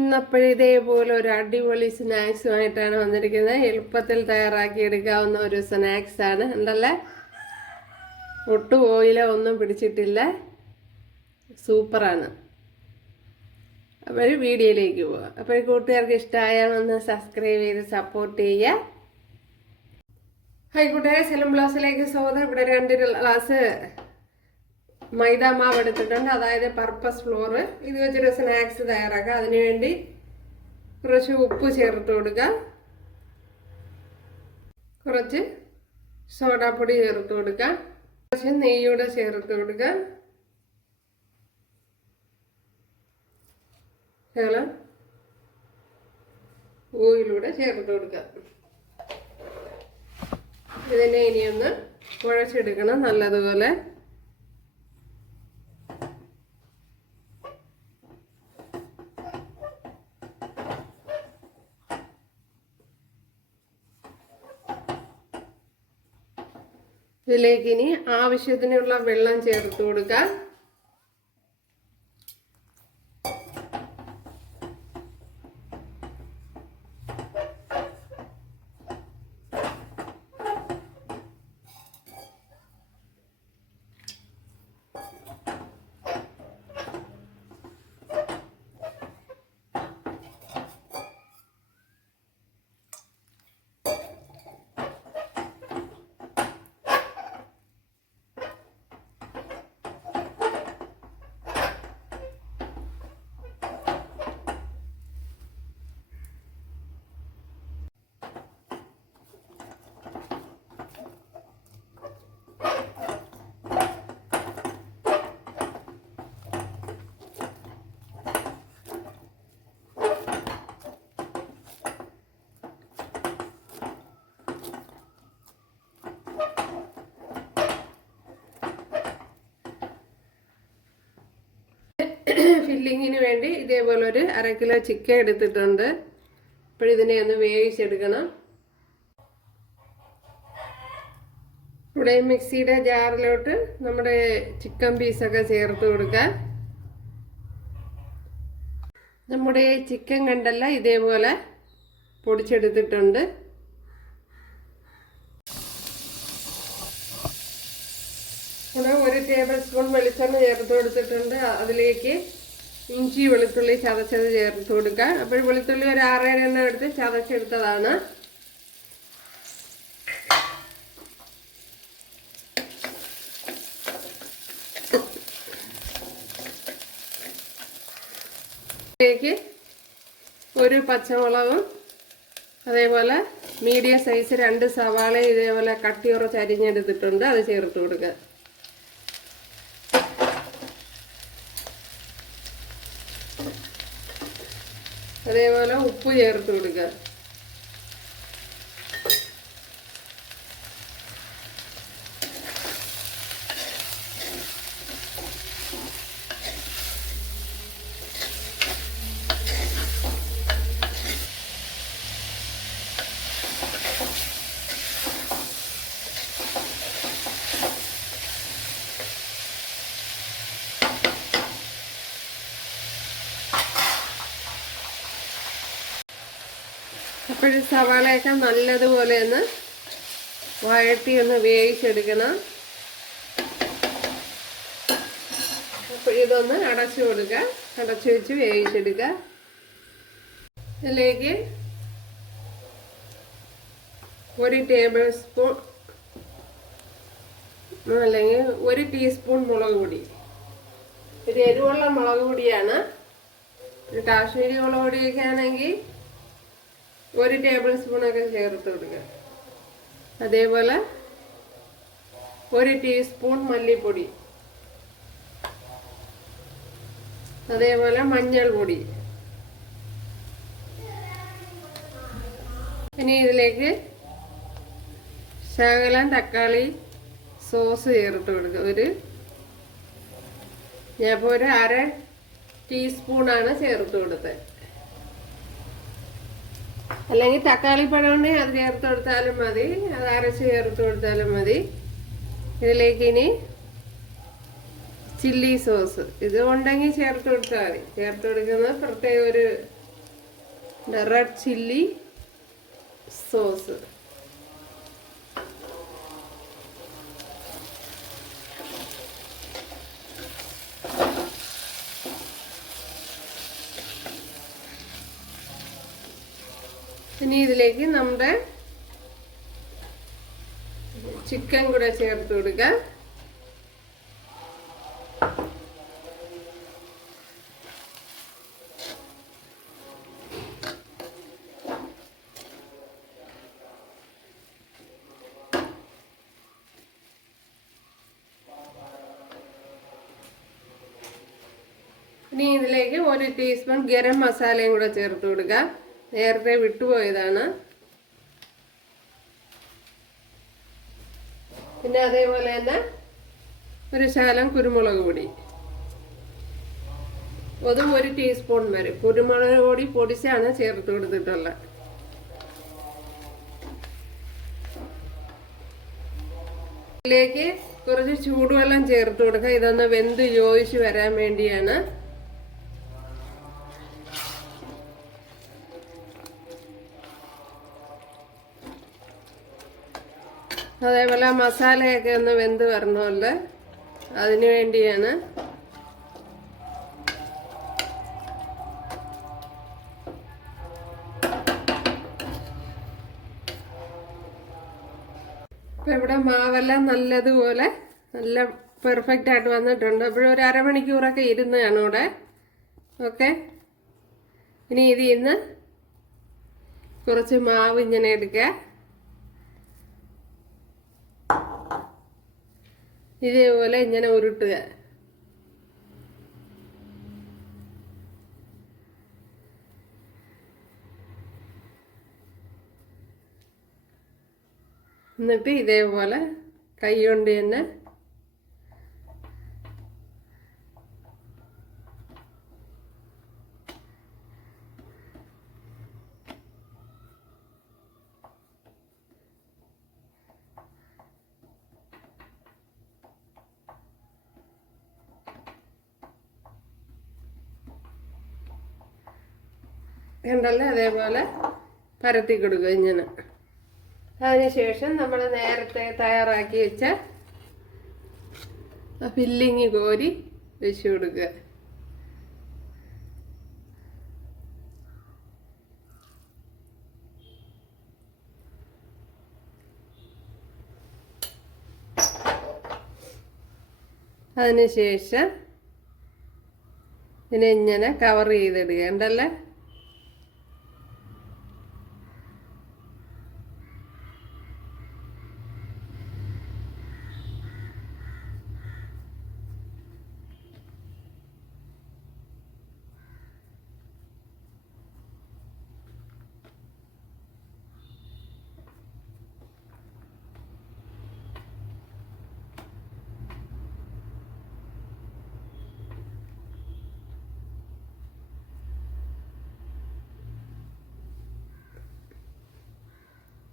ഇന്നപ്പോഴും ഇതേപോലെ ഒരു അടിപൊളി സ്നാക്സുമായിട്ടാണ് വന്നിരിക്കുന്നത്. എളുപ്പത്തിൽ തയ്യാറാക്കിയെടുക്കാവുന്ന ഒരു സ്നാക്സാണ്. ഉണ്ടല്ലേ, ഒട്ടും ഓയിലോ ഒന്നും പിടിച്ചിട്ടില്ല, സൂപ്പറാണ്. അപ്പോൾ വീഡിയോയിലേക്ക് പോവാം. അപ്പോൾ കൂട്ടുകാർക്ക് ഇഷ്ടമായാൽ ഒന്ന് സബ്സ്ക്രൈബ് ചെയ്ത് സപ്പോർട്ട് ചെയ്യുക. ഹായ് കൂട്ടുകാരെ, സെലം ബ്ലൗസിലേക്ക് സ്വാഗതം. ഇവിടെ 2 ഗ്ലാസ് മൈദ മാവ് എടുത്തിട്ടുണ്ട്, അതായത് പർപ്പസ് ഫ്ലോർ. ഇത് വെച്ചൊരു സ്നാക്സ് തയ്യാറാക്കാം. അതിനുവേണ്ടി കുറച്ച് ഉപ്പ് ചേർത്ത് കൊടുക്കുക, കുറച്ച് സോഡാപ്പൊടി ചേർത്ത് കൊടുക്കുക, കുറച്ച് നെയ്യൂടെ ചേർത്ത് കൊടുക്കുക, ശകലം ഓയിലൂടെ ചേർത്ത് കൊടുക്കുക. ഇതിനെ ഇനിയൊന്ന് കുഴച്ചെടുക്കണം നല്ലതുപോലെ. ഇതിലേക്ക് ഇനി ആവശ്യത്തിനുള്ള വെള്ളം ചേർത്ത് കൊടുക്കുക. ഫില്ലിങ്ങിന് വേണ്ടി ഇതേപോലെ ഒരു 1/2 കിലോ ചിക്കൻ എടുത്തിട്ടുണ്ട്. അപ്പോൾ ഇതിനെ ഒന്ന് വേവിച്ചെടുക്കണം. ഇവിടെ മിക്സിയുടെ ജാറിലോട്ട് നമ്മുടെ ചിക്കൻ പീസൊക്കെ ചേർത്ത് കൊടുക്കുക. നമ്മുടെ ചിക്കൻ കണ്ടല്ല ഇതേപോലെ പൊടിച്ചെടുത്തിട്ടുണ്ട്. ഇവിടെ 1 ടേബിൾ സ്പൂൺ വെളിച്ചെണ്ണ ചേർത്ത് കൊടുത്തിട്ടുണ്ട്. അതിലേക്ക് ഇഞ്ചി വെളുത്തുള്ളി ചതച്ചത് ചേർത്ത് കൊടുക്കുക. അപ്പോൾ വെളുത്തുള്ളി ഒരു 6-7 എണ്ണം എടുത്ത് ചതച്ചെടുത്തതാണ്. ഇതിലേക്ക് 1 പച്ചമുളകും അതേപോലെ മീഡിയം സൈസ് 2 സവാളയും ഇതേപോലെ കട്ടിയുറച്ച് അരിഞ്ഞെടുത്തിട്ടുണ്ട്, അത് ചേർത്ത് കൊടുക്കുക. അതേപോലെ ഉപ്പ് ചേർത്ത് കൊടുക്കുക. അപ്പോൾ സവാളയൊക്കെ നല്ലതുപോലെ ഒന്ന് വഴറ്റി ഒന്ന് വേവിച്ചെടുക്കണം. അപ്പോൾ ഇതൊന്ന് അടച്ചു കൊടുക്കുക, അടച്ചു വെച്ച് വേവിച്ചെടുക്കുക. ഇതിലേക്ക് 1 ടേബിൾ സ്പൂൺ അല്ലെങ്കിൽ 1 ടീസ്പൂൺ മുളക് പൊടി. ഒരു എരിവുള്ള മുളക് പൊടിയാണ്. കാശ്മീരി മുളക് പൊടിയൊക്കെ ആണെങ്കിൽ 1 ടേബിൾ സ്പൂണൊക്കെ ചേർത്ത് കൊടുക്കുക. അതേപോലെ 1 ടീസ്പൂൺ മല്ലിപ്പൊടി, അതേപോലെ മഞ്ഞൾപ്പൊടി. ഇനി ഇതിലേക്ക് ശകലം തക്കാളി സോസ് ചേർത്ത് കൊടുക്കുക. ഞാനിപ്പോൾ ഒരു 1/2 ടീസ്പൂണാണ് ചേർത്ത് കൊടുത്തത്. അല്ലെങ്കിൽ തക്കാളിപ്പഴം ഉണ്ടെങ്കിൽ അത് ചേർത്ത് കൊടുത്താലും മതി, അത് അരച്ച് ചേർത്ത് കൊടുത്താലും മതി. ഇതിലേക്ക് ഇനി ചില്ലി സോസ് ഇത് ഉണ്ടെങ്കിൽ ചേർത്ത് കൊടുത്താൽ മതി. ചേർത്ത് കൊടുക്കുന്നത് പ്രത്യേക ഒരു റെഡ് ചില്ലി സോസ്. ഇനി ഇതിലേക്ക് നമ്മുടെ ചിക്കൻ കൂടെ ചേർത്ത് കൊടുക്കാം. ഇനി ഇതിലേക്ക് 1 ടീസ്പൂൺ ഗരം മസാലയും കൂടെ ചേർത്ത് കൊടുക്കാം. നേരത്തെ വിട്ടുപോയതാണ്. പിന്നെ അതേപോലെ തന്നെ ഒരു ശകലം കുരുമുളക് പൊടി, അതും 1 ടീസ്പൂൺ വരെ കുരുമുളക് പൊടി പൊടിച്ചാണ് ചേർത്ത് കൊടുത്തിട്ടുള്ളത്. ഇതിലേക്ക് കുറച്ച് ചൂടുവെള്ളം ചേർത്ത് കൊടുക്കുക. ഇതൊന്ന് വെന്ത് യോജിച്ച് വരാൻ വേണ്ടിയാണ്. അതേപോലെ മസാലയൊക്കെ ഒന്ന് വെന്ത് വരണമല്ലോ, അതിനു വേണ്ടിയാണ്. ഇപ്പം ഇവിടെ മാവെല്ലാം നല്ലതുപോലെ നല്ല പെർഫെക്റ്റ് ആയിട്ട് വന്നിട്ടുണ്ട്. അപ്പോഴും ഒരു അരമണിക്കൂറൊക്കെ ഇരുന്നതാണ് ഇവിടെ. ഓക്കെ, ഇനി ഇതിൽ നിന്ന് കുറച്ച് മാവ് ഇങ്ങനെ എടുക്കുക. ഇതേപോലെ ഇങ്ങനെ ഉരുട്ടുക. എന്നിട്ട് ഇതേപോലെ കൈ കൊണ്ട് തന്നെ കണ്ടല്ലേ, അതേപോലെ പരത്തി കൊടുക്കുക ഇങ്ങനെ. അതിനുശേഷം നമ്മൾ നേരത്തെ തയ്യാറാക്കി വെച്ച ഫില്ലിങ് കോരി വെച്ച് കൊടുക്കുക. അതിനുശേഷം ഇതിനെ ഇങ്ങനെ കവർ ചെയ്തിടുക. ഉണ്ടല്ലേ,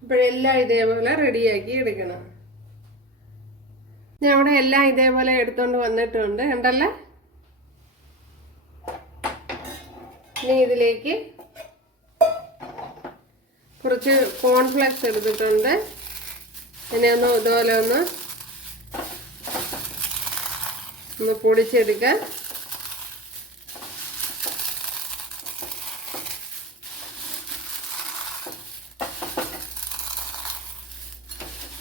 ഇപ്പോഴെല്ലാം ഇതേപോലെ റെഡിയാക്കി എടുക്കണം. ഞാൻ ഇവിടെ എല്ലാം ഇതേപോലെ എടുത്തോണ്ട് വന്നിട്ടുണ്ട്. കണ്ടല്ലേ, ഇനി ഇതിലേക്ക് കുറച്ച് കോൺഫ്ലെക്സ് എടുത്തിട്ടുണ്ട്. ഇതിനെ ഇതുപോലെ ഒന്ന് പൊടിച്ചെടുക്കാം.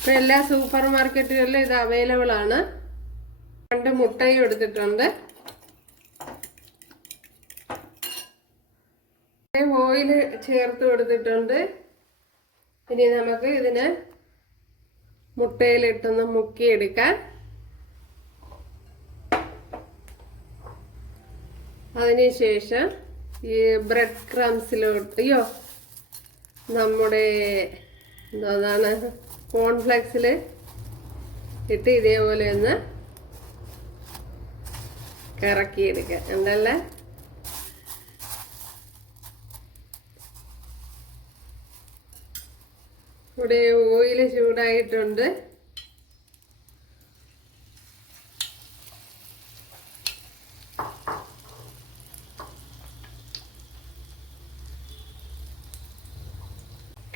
ഇപ്പം എല്ലാ സൂപ്പർ മാർക്കറ്റുകളിലും ഇത് അവൈലബിൾ ആണ്. 2 മുട്ടയും എടുത്തിട്ടുണ്ട്. ഓയിൽ ചേർത്ത് കൊടുത്തിട്ടുണ്ട്. ഇനി നമുക്ക് ഇതിനെ മുട്ടയിലിട്ടൊന്ന് മുക്കിയെടുക്കാം. അതിനുശേഷം ഈ ബ്രെഡ് ക്രംസിലോട്ട് നമ്മുടെ എന്താണ് കോൺഫ്ലെക്സിൽ ഇട്ട് ഇതേപോലെ ഒന്ന് കറക്കിയെടുക്കുക. എന്തല്ലേ, ഇവിടെ ഓയിൽ ചൂടായിട്ടുണ്ട്.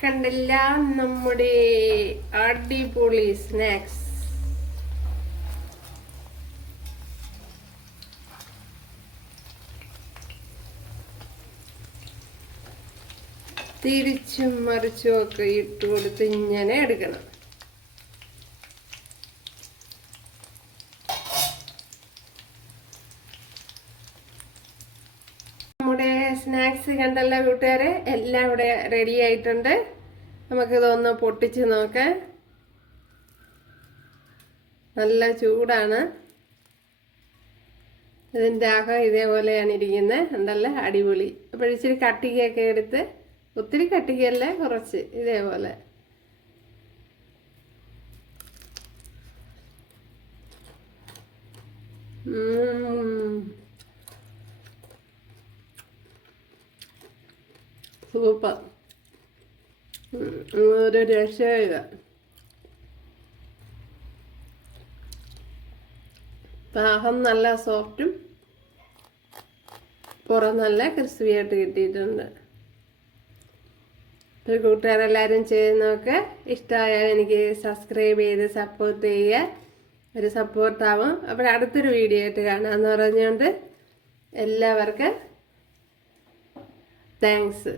കണ്ടില്ല നമ്മുടെ അടിപൊളി സ്നാക്സ്. തിരിച്ചും മറിച്ചും ഒക്കെ ഇട്ട് കൊടുത്ത് ഇങ്ങനെ എടുക്കണം. നമ്മുടെ സ്നാക്സ് കണ്ടല്ലോ കൂട്ടുകാരെ, എല്ലാം ഇവിടെ റെഡി ആയിട്ടുണ്ട്. നമുക്കിതൊന്ന് പൊട്ടിച്ച് നോക്കാം. നല്ല ചൂടാണ്. ഇതിൻ്റെ അകം ഇതേപോലെയാണ് ഇരിക്കുന്നത്. ഉണ്ടല്ലോ അടിപൊളി. അപ്പോൾ ഇച്ചിരി കട്ടിക്കൊക്കെ എടുത്ത്, ഒത്തിരി കട്ടിക്കല്ലേ, കുറച്ച് ഇതേപോലെ. സൂപ്പർ. ഒരു രക്ഷയില്ല. പാകം നല്ല സോഫ്റ്റും പുറം നല്ല ക്രിസ്പിയായിട്ട് കിട്ടിയിട്ടുണ്ട്. ഒരു കൂട്ടുകാരെല്ലാവരും ചെയ്ത് നോക്ക്. ഇഷ്ടമായാൽ എനിക്ക് സബ്സ്ക്രൈബ് ചെയ്ത് സപ്പോർട്ട് ചെയ്യുക. ഒരു സപ്പോർട്ടാവും. അപ്പോൾ അടുത്തൊരു വീഡിയോ ആയിട്ട് കാണാമെന്ന് പറഞ്ഞുകൊണ്ട് എല്ലാവർക്കും താങ്ക്സ്.